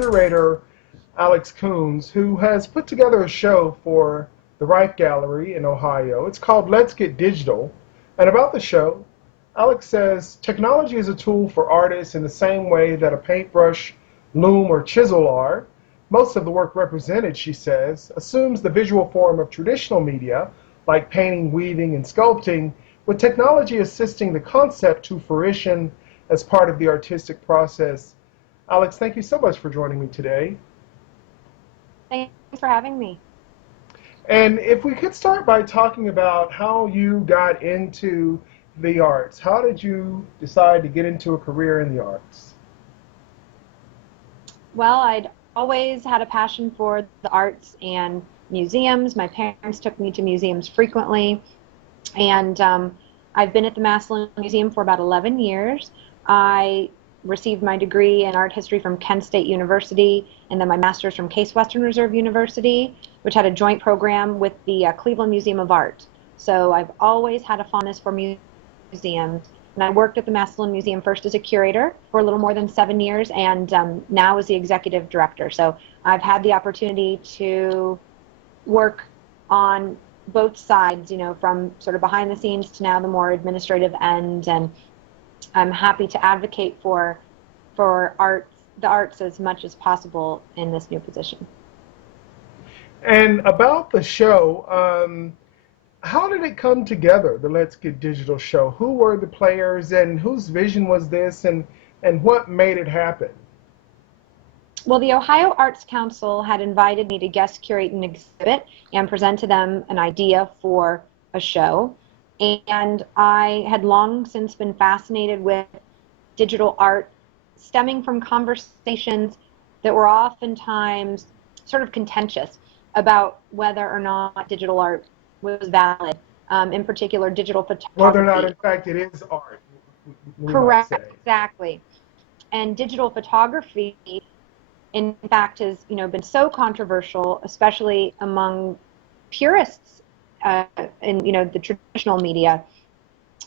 curator, Alex Coons, who has put together a show for the Rife Gallery in Ohio. It's called Let's Get Digital. And about the show, Alex says technology is a tool for artists in the same way that a paintbrush, loom, or chisel are. Most of the work represented, she says, assumes the visual form of traditional media, like painting, weaving, and sculpting, with technology assisting the concept to fruition as part of the artistic process. Alex, thank you so much for joining me today. Thanks for having me. And if we could start by talking about how you got into the arts. How did you decide to get into a career in the arts? Well, I'd always had a passion for the arts and museums. My parents took me to museums frequently, and I've been at the Massillon Museum for about 11 years. I received my degree in art history from Kent State University, and then my master's from Case Western Reserve University, which had a joint program with the Cleveland Museum of Art. So I've always had a fondness for museums. And I worked at the Massillon Museum first as a curator for a little more than 7 years, and now as the executive director. So I've had the opportunity to work on both sides, from sort of behind the scenes to now the more administrative end. And I'm happy to advocate for the arts as much as possible in this new position. And about the show, how did it come together, the Let's Get Digital show? Who were the players and whose vision was this and what made it happen? Well, the Ohio Arts Council had invited me to guest curate an exhibit and present to them an idea for a show. And I had long since been fascinated with digital art, stemming from conversations that were oftentimes sort of contentious about whether or not digital art was valid, in particular digital photography. Whether or not, in fact, it is art, we might Correct, say. exactly. And digital photography, in fact, has been so controversial, especially among purists in the traditional media,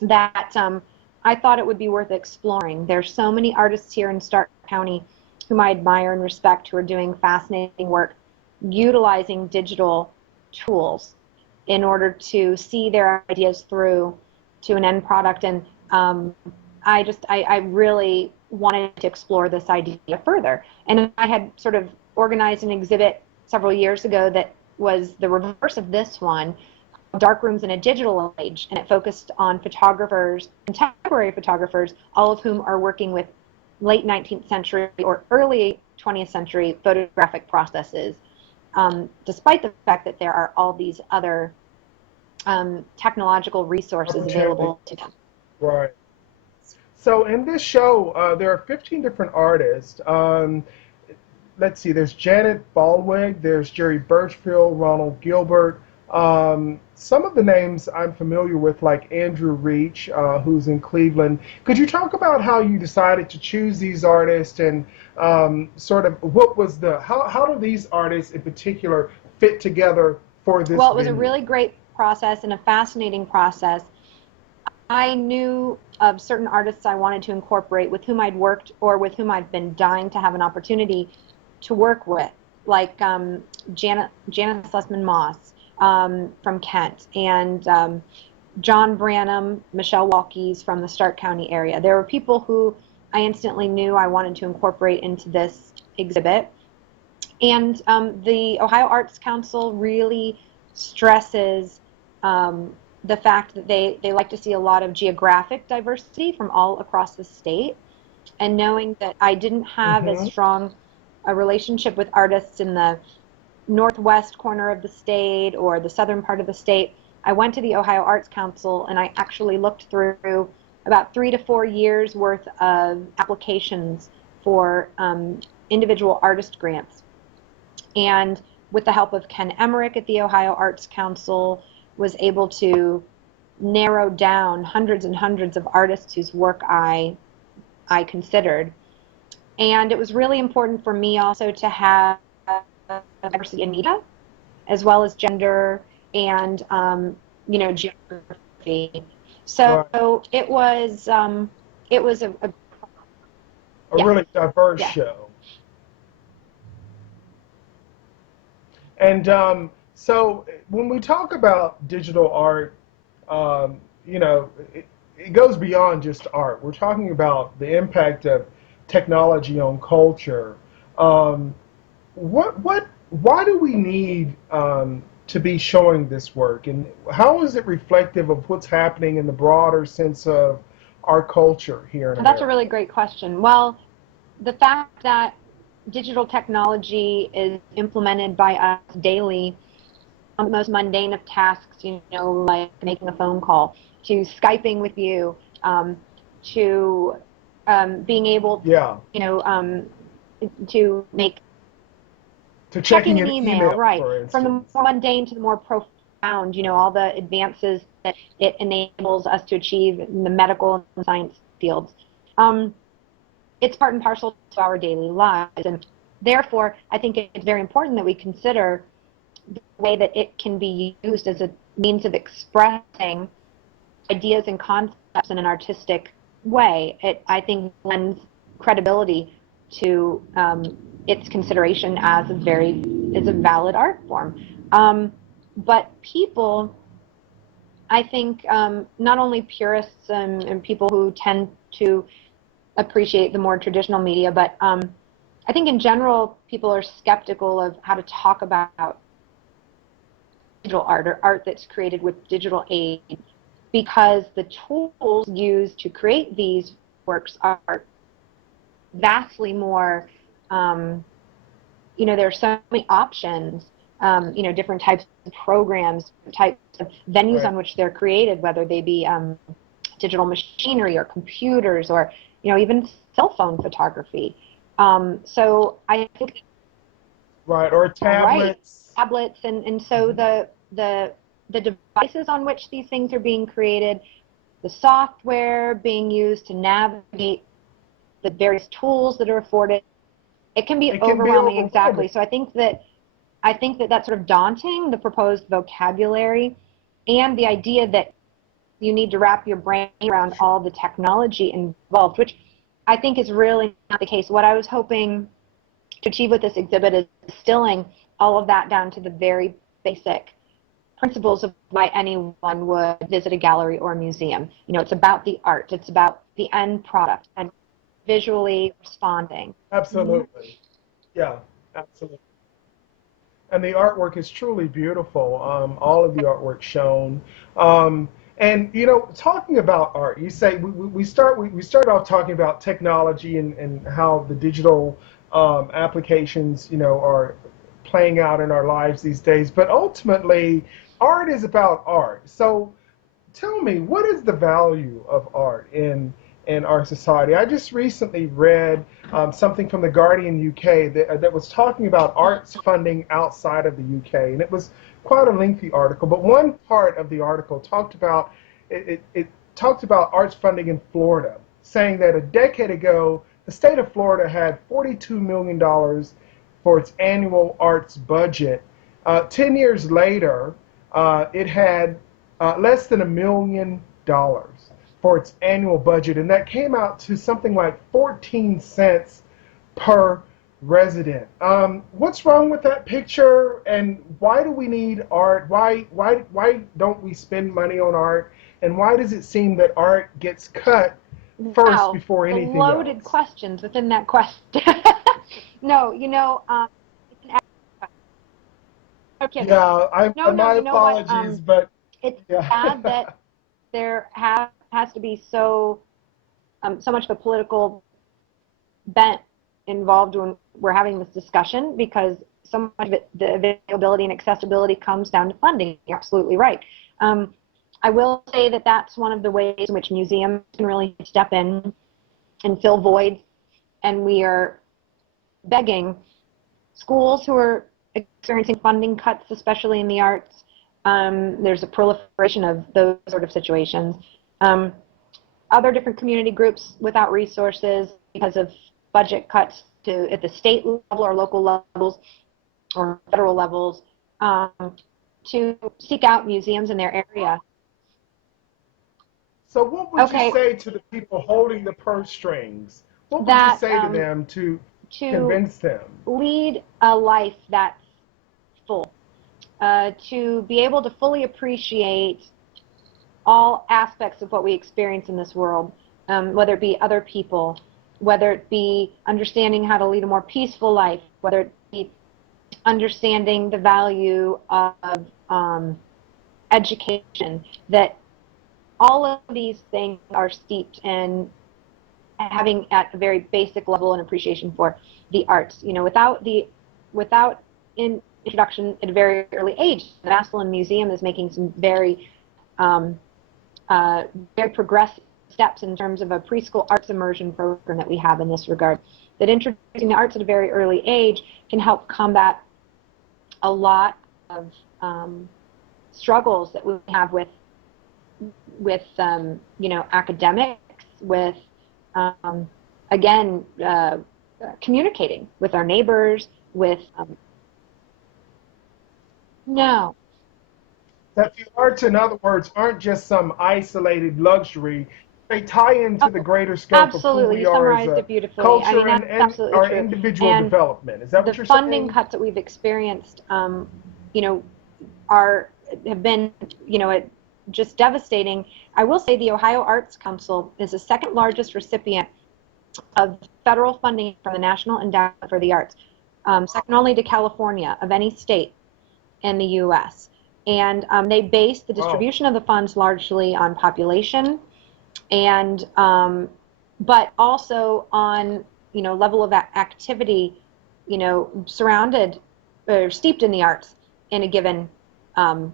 that I thought it would be worth exploring. There's so many artists here in Stark County whom I admire and respect who are doing fascinating work utilizing digital tools in order to see their ideas through to an end product. And I really wanted to explore this idea further. And I had sort of organized an exhibit several years ago that was the reverse of this one, Dark Rooms in a Digital Age, and it focused on photographers, contemporary photographers, all of whom are working with late 19th century or early 20th century photographic processes, despite the fact that there are all these other technological resources available to them. Right. So in this show, there are 15 different artists. Let's see, there's Janet Baldwin, there's Jerry Birchfield, Ronald Gilbert. Some of the names I'm familiar with, like Andrew Reach, who's in Cleveland. Could you talk about how you decided to choose these artists and sort of what was how do these artists in particular fit together for this Well, it was venue? a really great process and a fascinating process. I knew of certain artists I wanted to incorporate with whom I'd worked or with whom I'd been dying to have an opportunity to work with, like Janice Lessman Moss from Kent, and John Branham, Michelle Walkies from the Stark County area. There were people who I instantly knew I wanted to incorporate into this exhibit. And the Ohio Arts Council really stresses the fact that they like to see a lot of geographic diversity from all across the state. And knowing that I didn't have as Mm-hmm. strong a relationship with artists in the northwest corner of the state or the southern part of the state, I went to the Ohio Arts Council and I actually looked through about 3 to 4 years worth of applications for individual artist grants. And with the help of Ken Emmerich at the Ohio Arts Council, was able to narrow down hundreds and hundreds of artists whose work I considered. And it was really important for me also to have diversity in media, as well as gender and geography. So Right. it was a A yeah, really diverse yeah. show. And so when we talk about digital art, um, you know, it goes beyond just art. We're talking about the impact of technology on culture. Um, why do we need to be showing this work, and how is it reflective of what's happening in the broader sense of our culture here in That's a America? really great question. Well, the fact that digital technology is implemented by us daily on the most mundane of tasks, like making a phone call, to Skyping with you, to being able, Yeah, you know, um, to make to checking checking an an email, email, right, for from the instance. more mundane to the more profound, all the advances that it enables us to achieve in the medical and science fields. Um, it's part and parcel to our daily lives. And therefore, I think it's very important that we consider the way that it can be used as a means of expressing ideas and concepts in an artistic way. It, I think, lends credibility to its consideration as a valid art form. But people, I think, not only purists and people who tend to appreciate the more traditional media, but I think in general people are skeptical of how to talk about digital art or art that's created with digital aid, because the tools used to create these works are vastly more, um, there are so many options, different types of programs, types of venues Right. on which they're created, whether they be digital machinery or computers or, even cell phone photography. So I think Right, or right, tablets. tablets, and so Mhm. the devices on which these things are being created, the software being used to navigate the various tools that are afforded, it can be It can be overwhelming. overwhelming. Exactly. So I think that that's sort of daunting, the proposed vocabulary and the idea that you need to wrap your brain around all the technology involved, which I think is really not the case. What I was hoping to achieve with this exhibit is distilling all of that down to the very basic principles of why anyone would visit a gallery or a museum. It's about the art, it's about the end product and visually responding. Mm-hmm. Absolutely. Yeah, absolutely. And the artwork is truly beautiful. All of the artwork shown. Um, and talking about art, you say we start off talking about technology and how the digital applications are playing out in our lives these days. But ultimately, art is about art. So tell me, what is the value of art in our society? I just recently read something from the Guardian UK that was talking about arts funding outside of the UK, and it was quite a lengthy article. But one part of the article talked about it talked about arts funding in Florida, saying that a decade ago the state of Florida had $42 million for its annual arts budget. 10 years later, it had less than $1 million for its annual budget, and that came out to something like 14 cents per resident. What's wrong with that picture, and why do we need art? Why don't we spend money on art, and why does it seem that art gets cut first Wow, before the anything loaded else? questions within that question. No, it's an no kidding. Yeah, No, no, my you know what? apologies, but It's yeah. sad that there has to be so much of a political bent involved when we're having this discussion, because so much of it, the availability and accessibility, comes down to funding. You're absolutely right. Um, I will say that that's one of the ways in which museums can really step in and fill voids, and we are begging schools who are experiencing funding cuts, especially in the arts. There's a proliferation of those sort of situations. Um, Other different community groups without resources because of budget cuts at the state level or local levels or federal levels, um, to seek out museums in their area. So, what would you Okay, say to the people holding the purse strings? What would you that say to them to to convince them? lead a life that's grateful to be able to fully appreciate all aspects of what we experience in this world, whether it be other people, whether it be understanding how to lead a more peaceful life, whether it be understanding the value of education, that all of these things are steeped in having at a very basic level an appreciation for the arts. You know, without introduction at a very early age, the Massillon Museum is making some um, very progressive steps in terms of a preschool arts immersion program that we have in this regard. That introducing the arts at a very early age can help combat a lot of struggles that we have with you know, academics, with again communicating with our neighbors, with no. That the arts, in other words, aren't just some isolated luxury. They tie into the Oh, greater scope of who absolutely. we You are as summarized a it beautifully. I culture mean, and, that's and absolutely our true. individual And development. Is that the what you're funding saying? cuts that we've experienced, you know, are have been, you know, just devastating. I will say the Ohio Arts Council is the second largest recipient of federal funding from the National Endowment for the Arts, second only to California of any state in the U.S. And they base the Wow. distribution of the funds largely on population, and but also on, you know, level of activity, you know, surrounded or steeped in the arts in a given um,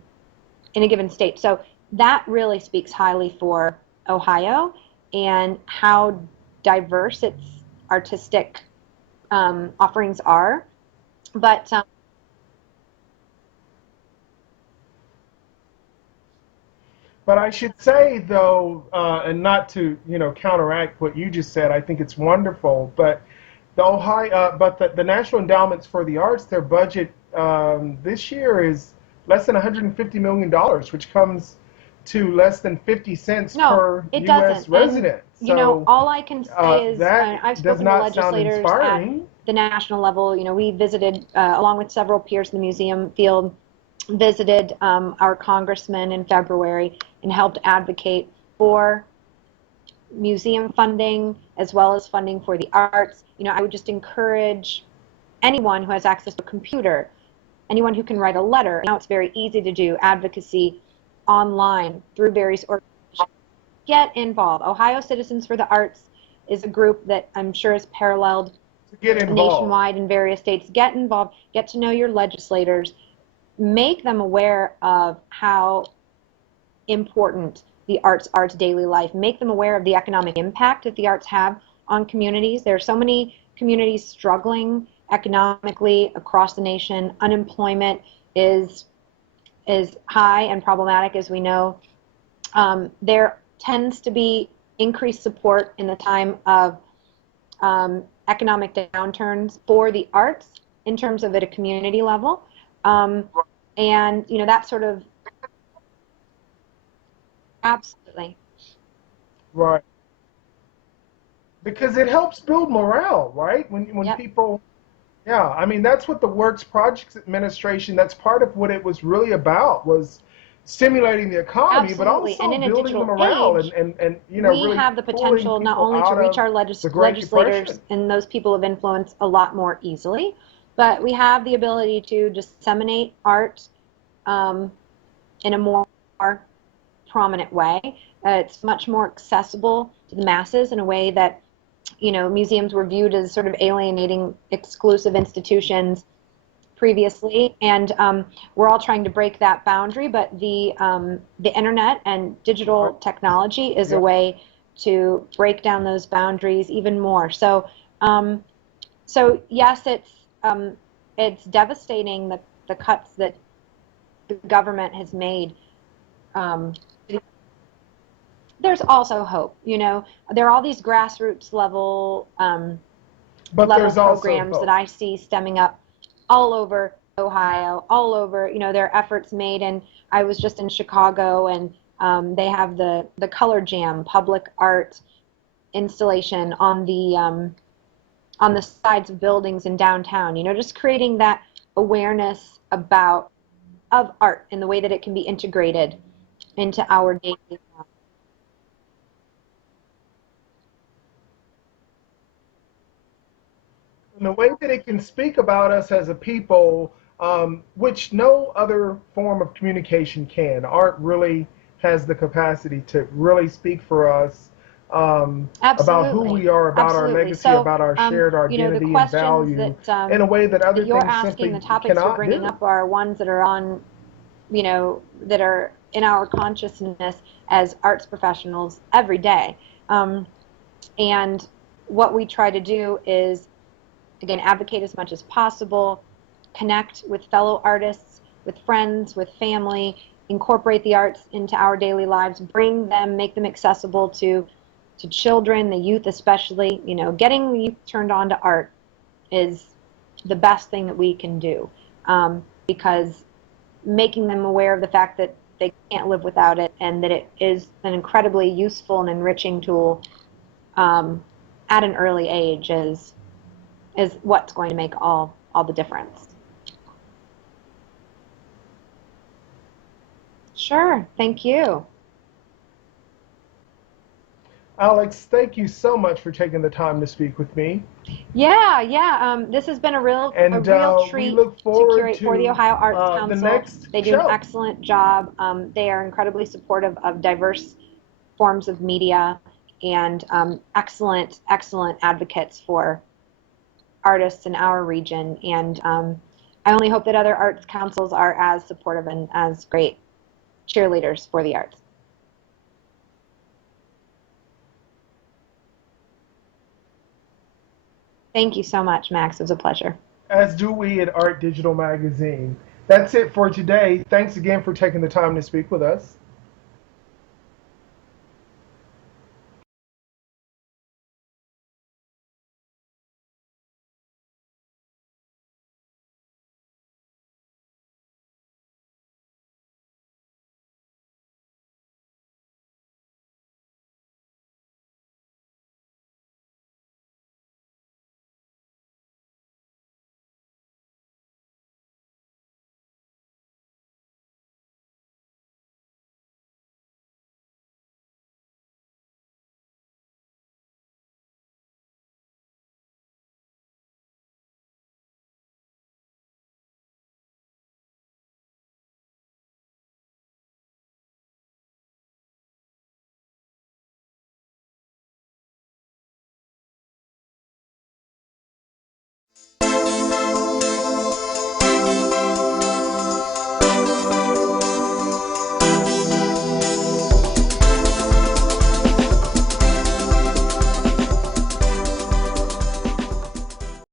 state. So that really speaks highly for Ohio and how diverse its artistic offerings are. But But I should say, though, and not to counteract what you just said, I think it's wonderful. But the National Endowments for the Arts, their budget this year is less than 150 million dollars, which comes to less than 50 cents no, per it U.S. doesn't. And, resident. you know, So all I can say is that I've does spoken to not sound legislators at inspiring. the national level. You know, we visited, along with several peers in the museum field, visited our congressman in February and helped advocate for museum funding as well as funding for the arts. You know, I would just encourage anyone who has access to a computer, anyone who can write a letter. Now it's very easy to do advocacy online through various organizations. Get involved. Ohio Citizens for the Arts is a group that I'm sure is paralleled To get involved. nationwide in various states. Get involved. Get to know your legislators. Make them aware of how important the arts are to daily life. Make them aware of the economic impact that the arts have on communities. There are so many communities struggling economically across the nation. Unemployment is high and problematic, as we know. There tends to be increased support in the time of economic downturns for the arts in terms of at a community level. Um, and, you know, that sort of absolutely. Right. Because it helps build morale, right? When Yep. people, yeah, I mean that's what the Works Projects Administration. That's part of what it was really about, was stimulating the economy, but Absolutely. And also in a building the digital morale age, and we really have the pulling potential not people only to out reach of our the Great legislators Depression. and those people of influence a lot more easily, but we have the ability to disseminate art um, in a more prominent way. It's much more accessible to the masses in a way that, you know, museums were viewed as sort of alienating exclusive institutions previously, and we're all trying to break that boundary. But the internet and Right. digital technology is a Yeah. way to break down those boundaries even more. So, um, so yes, it's devastating the cuts that the government has made. Um, there's also hope. You know, there are all these grassroots But level there's also programs that hope. I see stemming up all over Ohio, all over. You know, there are efforts made, and I was just in Chicago, and they have the Color Jam public art installation on the sides of buildings in downtown. You know, just creating that awareness about of art and the way that it can be integrated into our daily life. In the way that it can speak about us as a people, which no other form of communication can. Art really has the capacity to really speak for us about who Absolutely, we are, about our absolutely. legacy, So, about our shared the identity and questions value that in a way that other you're things asking, simply the topics you're cannot bringing do. up are ones that are on, that are in our consciousness as arts professionals every day. Um, and what we try to do is, again, advocate as much as possible, connect with fellow artists, with friends, with family, incorporate the arts into our daily lives, bring them, make them accessible to children, the youth especially. Getting the youth turned on to art is the best thing that we can do, because making them aware of the fact that they can't live without it and that it is an incredibly useful and enriching tool, um, at an early age is what's going to make all the difference. Sure, thank you. Alex, thank you so much for taking the time to speak with me. Yeah, yeah. This has been a And real we treat look to forward curate for the to Ohio Arts the Council. next They do an show. excellent job. They are incredibly supportive of diverse forms of media and excellent, excellent advocates for artists in our region. And I only hope that other arts councils are as supportive and as great cheerleaders for the arts. Thank you so much, Max. It was a pleasure. As do we at Art Digital Magazine. That's it for today. Thanks again for taking the time to speak with us.